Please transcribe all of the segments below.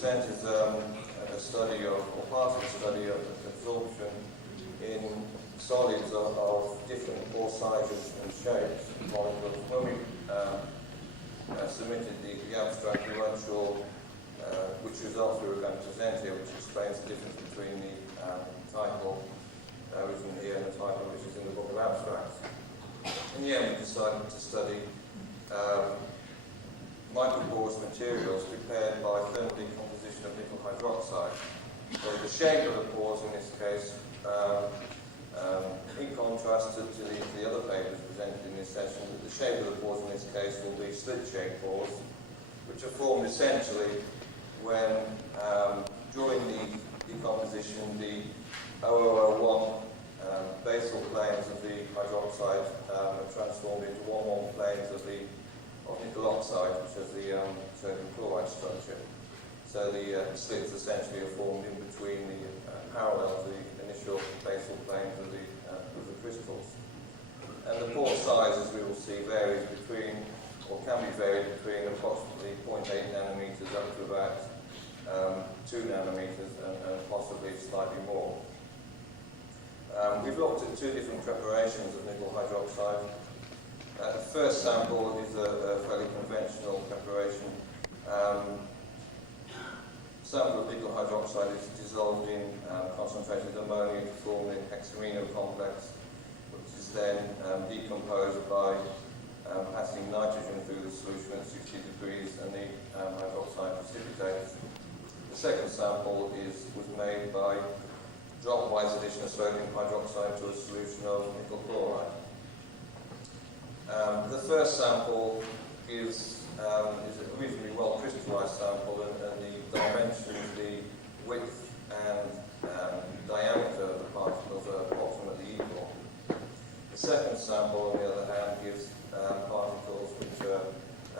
present is a study of, or part of a study of absorption in solids of different pore sizes and shapes. When we submitted the abstract, we weren't sure which results we were going to present here, which explains the difference between the title written here and the title which is in the book of abstracts. In the end, we decided to study microporous materials prepared by thermal decomposition of nickel hydroxide. So the shape of the pores in this case, in contrast to the other papers presented in this session, the shape of the pores in this case will be slit-shaped pores, which are formed essentially when, during the decomposition, the 0001 basal planes of the hydroxide are transformed into 1,1 planes of nickel oxide, which has the sodium chloride structure. So the slits essentially are formed in between the parallel to the initial basal planes of the crystals. And the pore size, as we will see, varies between, or can be varied between approximately 0.8 nanometers up to about 2 nanometers and possibly slightly more. We've looked at two different preparations of nickel hydroxide. The first sample is a fairly conventional preparation. Sample of nickel hydroxide is dissolved in concentrated ammonia to form the hexamino complex, which is then decomposed by passing nitrogen through the solution at 60 degrees and the hydroxide precipitates. The second sample was made by drop-wise addition of sodium hydroxide to a solution of nickel chloride. The first sample is a reasonably well crystallized sample, and the dimensions, the width and diameter of the particles are approximately equal. The second sample, on the other hand, gives particles which are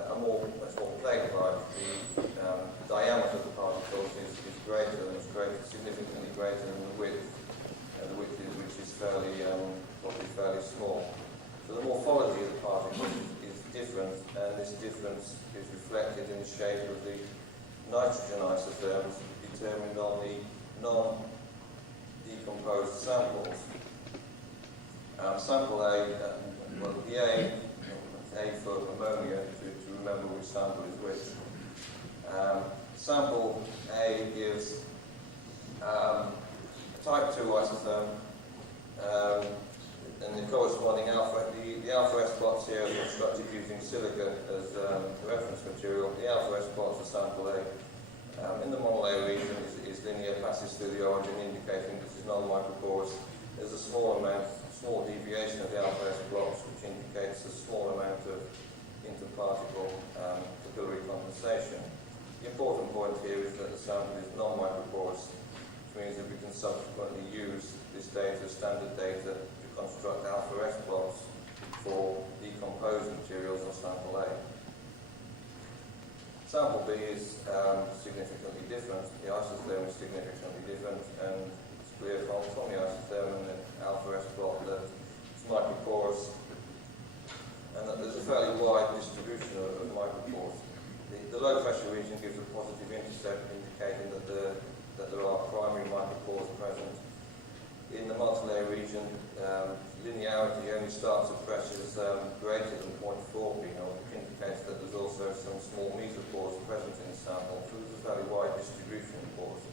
much more plate-like. The diameter of the particles is greater, and it's significantly greater than the width, which is probably fairly small. So the morphology of the particles is different, and this difference is reflected in the shape of the nitrogen isotherms determined on the non-decomposed samples. Sample A, the A for ammonia, to remember which sample is which. Sample A gives type 2 isotherm, and the corresponding the alpha S plots here are constructed using silica as reference material. The alpha S plot for sample A in the monolayer region is linear, passes through the origin, indicating this is non-microporous. There's a small deviation of the alpha S plots, which indicates a small amount of interparticle capillary condensation. The important point here is that the sample is non-microporous, which means that we can subsequently use this data, standard data, to construct alpha S plots for decomposed materials on sample A. Sample B is significantly different. The isotherm is significantly different, and it's clear from the isotherm and the alpha S plot that it's microporous, and that there's a fairly wide distribution of micropores. The low pressure region gives a positive intercept, indicating that there are primary micropores present. In the multilayer region, linearity only starts at pressures greater than 0.4 phenol, which indicates that there's also some small mesopores present in the sample, so there's a fairly wide distribution of pores.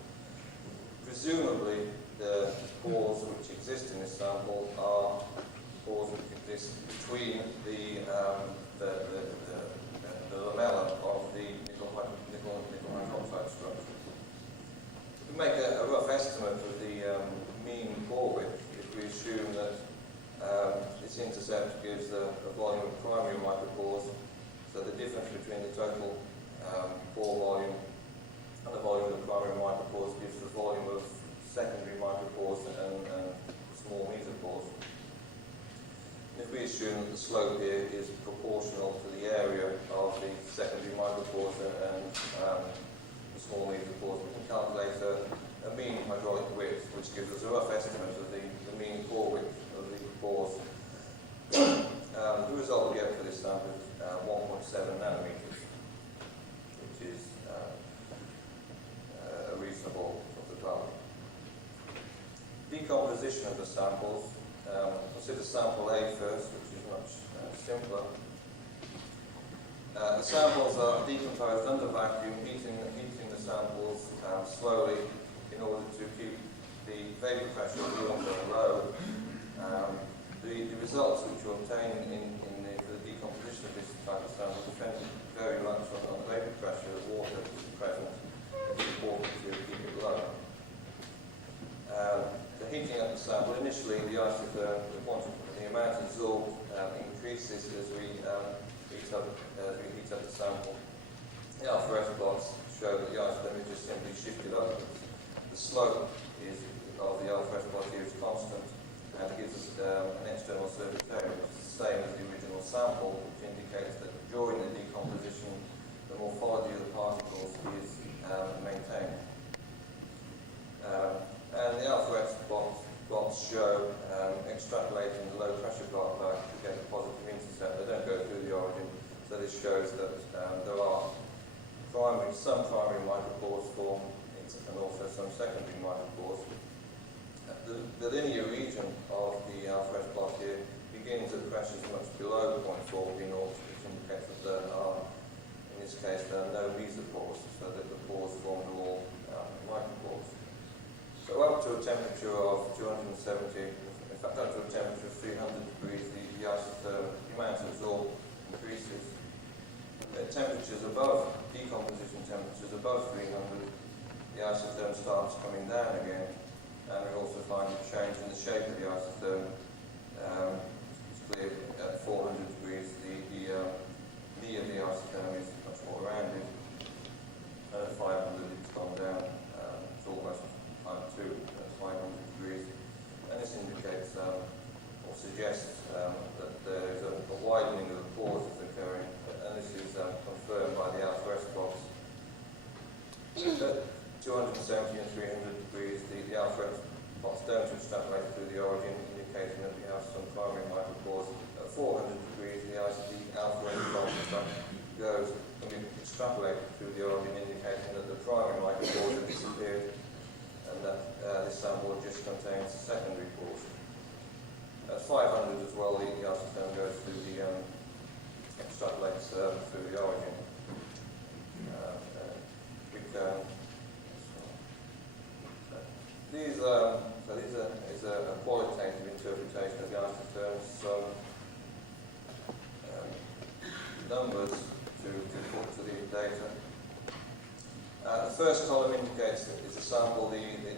Presumably, the pores which exist in this sample are pores which exist between the lamella of the nickel hydroxide structure. We make a rough estimate of the mean pore width if we assume that this intercept gives a volume of primary micropores, so the difference between the total pore volume and the volume of the primary micropores gives the volume of secondary micropores and small mesopores. If we assume that the slope here is proportional to the area of the secondary micropores and the small mesopores, we can calculate a mean hydraulic width, which gives us a rough estimate of the mean pore width of the pores. The result we get for this sample is 1.7 nanometers, which is composition of the samples. Consider sample A first, which is much simpler. The samples are decomposed under vacuum, heating the samples slowly in order to keep the vapor pressure of the water low. The results which you obtain for the decomposition of this type of sample depend very much on the vapor pressure of water which is present. It's important to keep it low. The heating up the sample, initially the amount absorbed increases as we heat up the sample. The alpha-S plots show that the isotherm is just simply shifted upwards. The slope of the alpha-S plot here is constant and gives us an external surface area, which is the same as the original sample, which indicates that during the decomposition the morphology of the particles is maintained. And the alpha-S plots show extrapolating the low pressure part back to get a positive intercept. They don't go through the origin, so this shows that there are some primary micropores formed and also some secondary micropores. The linear region of the alpha-S plot here begins at pressures much below 0.4 p-naught, which indicates that there are, in this case, there are no mesopores, so that the pores formed are all micropores. So up to a temperature of 270, in fact up to a temperature of 300 degrees, the isotherm, the amount absorbed increases. At temperatures above, decomposition temperatures above 300, the isotherm starts coming down again, and we also find a change in the shape of the isotherm. It's clear at 400 degrees, the knee of the isotherm is much more rounded, and at 500 it's gone down. It's almost type 2 at 500 degrees, and this indicates or suggests that there is a widening of the pores that's occurring, and this is confirmed by the alpha-S plots. At 270 and 300 degrees, the alpha-S plots don't extrapolate through the origin, indicating that we have some primary micropores. At 400 degrees, the alpha-S plot goes and we extrapolate through the origin, indicating that the primary micropores have disappeared, and that this sample just contains secondary pores. At 500 as well, the isotherm goes through the extrapolates through the origin. These is a qualitative interpretation of the isotherms. So numbers to put to the data. The first column indicates that it's a sample. The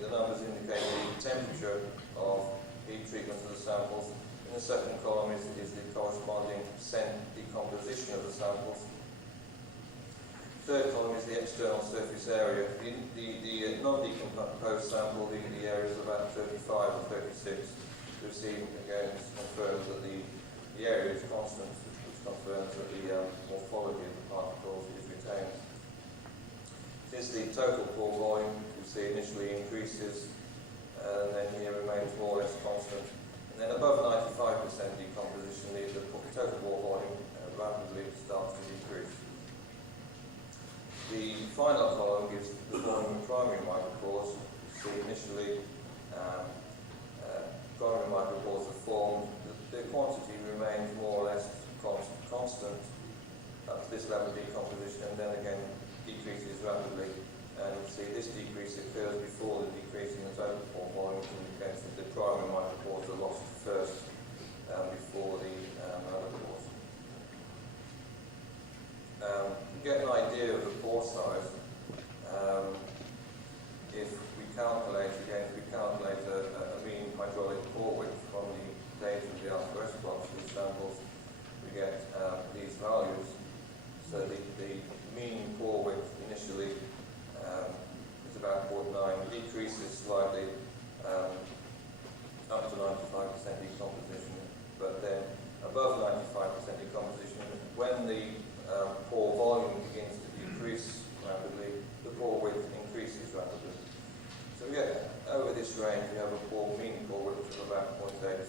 numbers indicate the temperature of heat treatment of the samples. In the second column is the corresponding percent decomposition of the samples. Third column is the external surface area. The non-decomposed sample, the area is about 35 or 36. You see, again, this confirms that the area is constant, which confirms that the morphology of the particles is retained. This is the total pore volume. You see initially increases, and then here remains more or less constant. And then above 95% decomposition, the total pore volume rapidly starts to decrease. The final column gives the volume of primary micropores. You see initially primary micropores are formed. The quantity remains more or less constant up to this level of decomposition, and then again decreases rapidly. And you see this decrease occurs before the decrease in the total pore volume, which indicates that the primary micropores are lost first before the other pores. To get an idea of the pore size, if we calculate a mean hydraulic pore width from the data of the alpha-S plots of these samples, we get these values. So the mean pore width initially is about 0.9, decreases slightly up to 95% decomposition, but then above 95% decomposition, when the pore volume begins to decrease rapidly, the pore width increases rapidly. So we get over this range, we have a mean pore width of about 0.84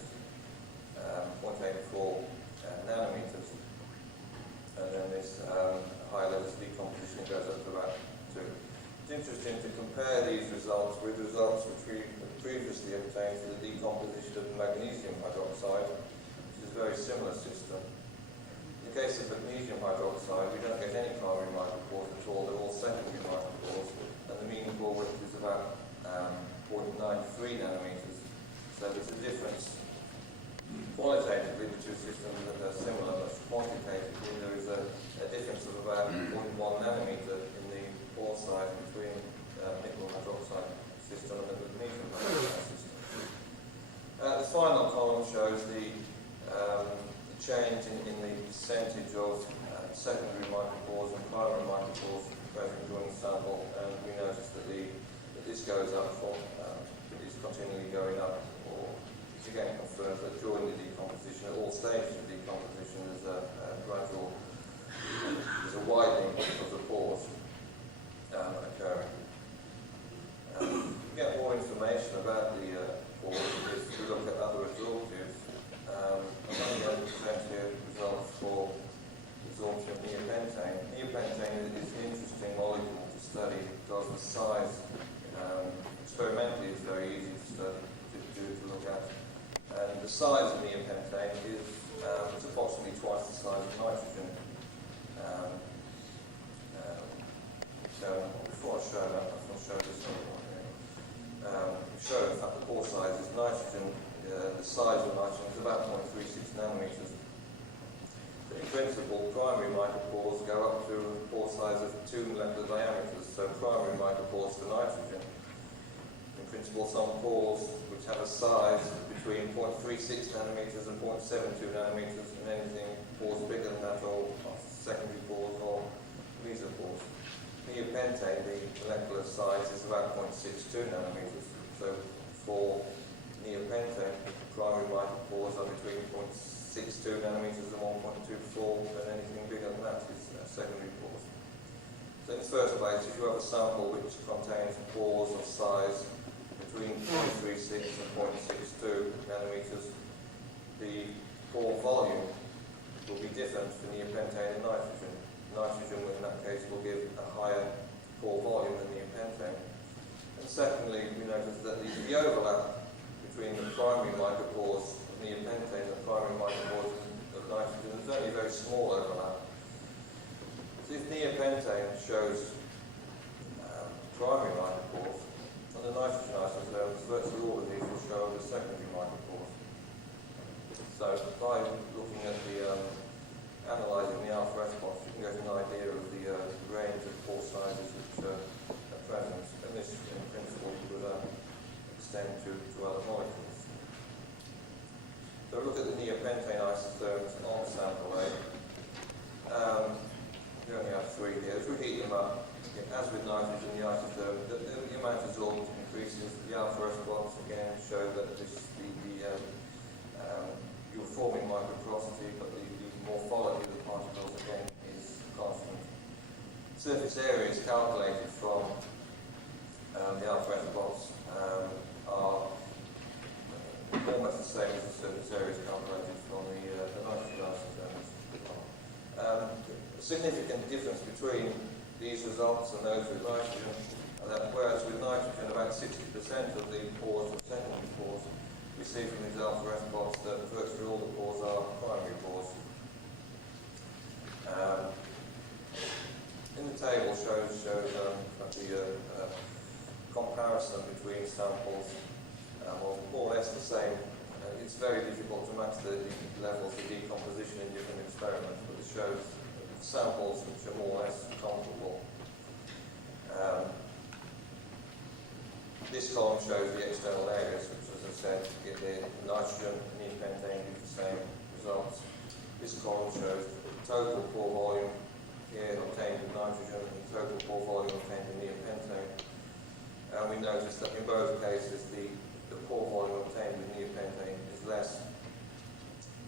nanometers, and then this high levels of decomposition goes up to about 2. It's interesting to compare these results with results which we previously obtained for the decomposition of magnesium hydroxide, which is a very similar system. In the case of magnesium hydroxide, we don't get any primary micropores at all, they're all secondary micropores, and the mean pore width is about 0.93 nanometers. So there's a difference qualitatively the two systems that are similar, but quantitatively there is a difference of about 0.1 nanometer in the pore size between nickel hydroxide system and the magnesium hydroxide system. The final column shows the change in the percentage of secondary micropores and primary micropores present during the sample, and we notice that this goes up from, is continually going up, or which again confirms that during the decomposition, at all stages of decomposition, there's a gradual, there's a widening of the pores occurring. To get more information about the pores, if we look at other absorptives, I'm only going to present here results for absorption of neopentane. Neopentane is an interesting molecule to study because the size, experimentally, is very easy to study, to look at. And the size of neopentane is approximately twice the size of nitrogen. So before I show that, I'll show this other one here. Show in fact the pore size is nitrogen. The size of nitrogen is about 0.36 nanometers. But in principle, primary micropores go up to a pore size of 2 molecular diameters. So primary micropores for nitrogen. In principle, some pores which have a size between 0.36 nanometers and 0.72 nanometers, and anything pores bigger than that are secondary pores or mesopores. Neopentane, the molecular size is about 0.62 nanometers. So for neopentane, primary micropores are between 0.62 nanometers and 1.24, and anything bigger than that is secondary pores. So in the first place, if you have a sample which contains pores of size between 0.36 and 0.62 nanometers, the pore volume will be different for neopentane and nitrogen. Nitrogen, in that case, will give a higher pore volume than neopentane. And secondly, we notice that the overlap between the primary micropores of neopentane and the primary micropores of nitrogen is only a very small overlap. So if neopentane shows primary micropores, on the nitrogen isotopes, virtually all of these will show the secondary micropores. So by looking at the analysing the alpha spots, you can get an idea of the range of pore sizes which are present, and this in principle would extend to other molecules. So look at the neopentane isotopes on sample A. We only have 3 here. If we heat them up, as with nitrogen, the isotope, the amount of absorption increases. The alpha spots again show that you're forming microporosity, but the morphology of the particles again is constant. Surface area is calculated from the alpha spots are almost the same as the surface area is calculated from the nitrogen isotopes. A significant difference between these results and those with nitrogen, whereas with nitrogen about 60% of the pores are secondary pores, we see from these alpha spots that virtually all the pores are primary pores. In the table shows the comparison between samples of more or less the same. It's very difficult to match the levels of decomposition in different experiments, but it shows samples which are more or less comparable. This column shows the external areas, which, as I said, get the nitrogen and neopentane give the same results. This column shows the total pore volume here obtained with nitrogen and total pore volume obtained with neopentane. And we notice that in both cases the pore volume obtained with neopentane is less.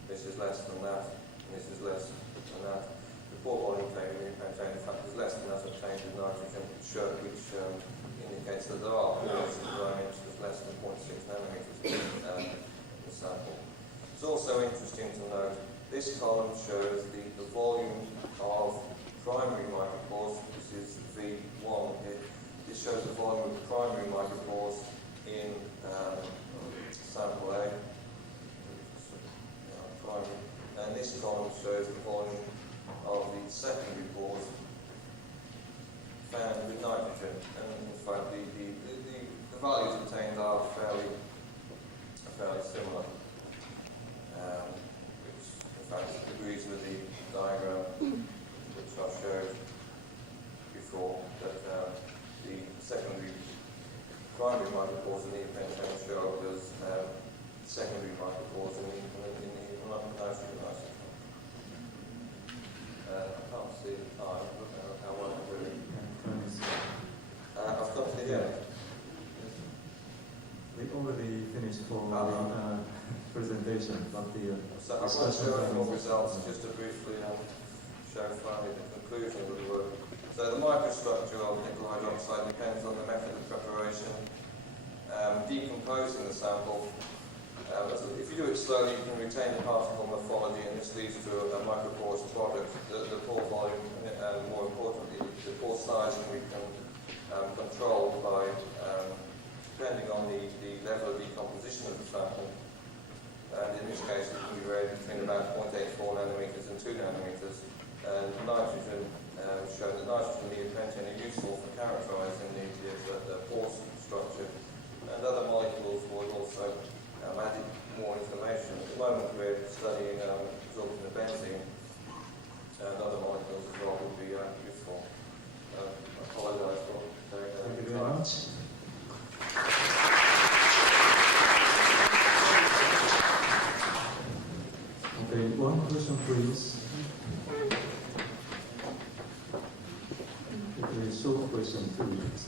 This is less than that, and this is less than that. The pore volume obtained with neopentane, in fact, is less than that obtained with nitrogen, which indicates that there are pores in diameters less than 0.6 nanometers in the sample. It's also interesting to note this column shows the volume of primary micropores. This is V1 here. This shows the volume of primary micropores in sample A, primary, and this column shows the volume of the secondary pores found with nitrogen. And in fact, the values obtained are fairly similar, which in fact agrees with the diagram which I showed before, that the secondary primary micropores in the pentane show up as secondary micropores in the nitrogen isotope. I can't see the time, but how well I'm doing. I've got to the end. We already finished for the presentation, but the So I won't show any more results, just to briefly show finally the conclusion of the work. So the microstructure of nickel hydroxide depends on the method of preparation. Decomposing the sample, if you do it slowly, you can retain the particle morphology, and this leads to a microporous product. The pore volume, and more importantly, the pore size can be controlled by, depending on the level of decomposition of the sample. And in this case, it can be varied between about 0.84 nanometers and 2 nanometers. And nitrogen, showed that nitrogen neopentane are useful for characterizing the pore structure. And other molecules would also add more information. At the moment, we're studying absorption of benzene, and other molecules as well would be useful. I apologize for taking Thank you very much. Okay, one question, please. Okay, short question, please.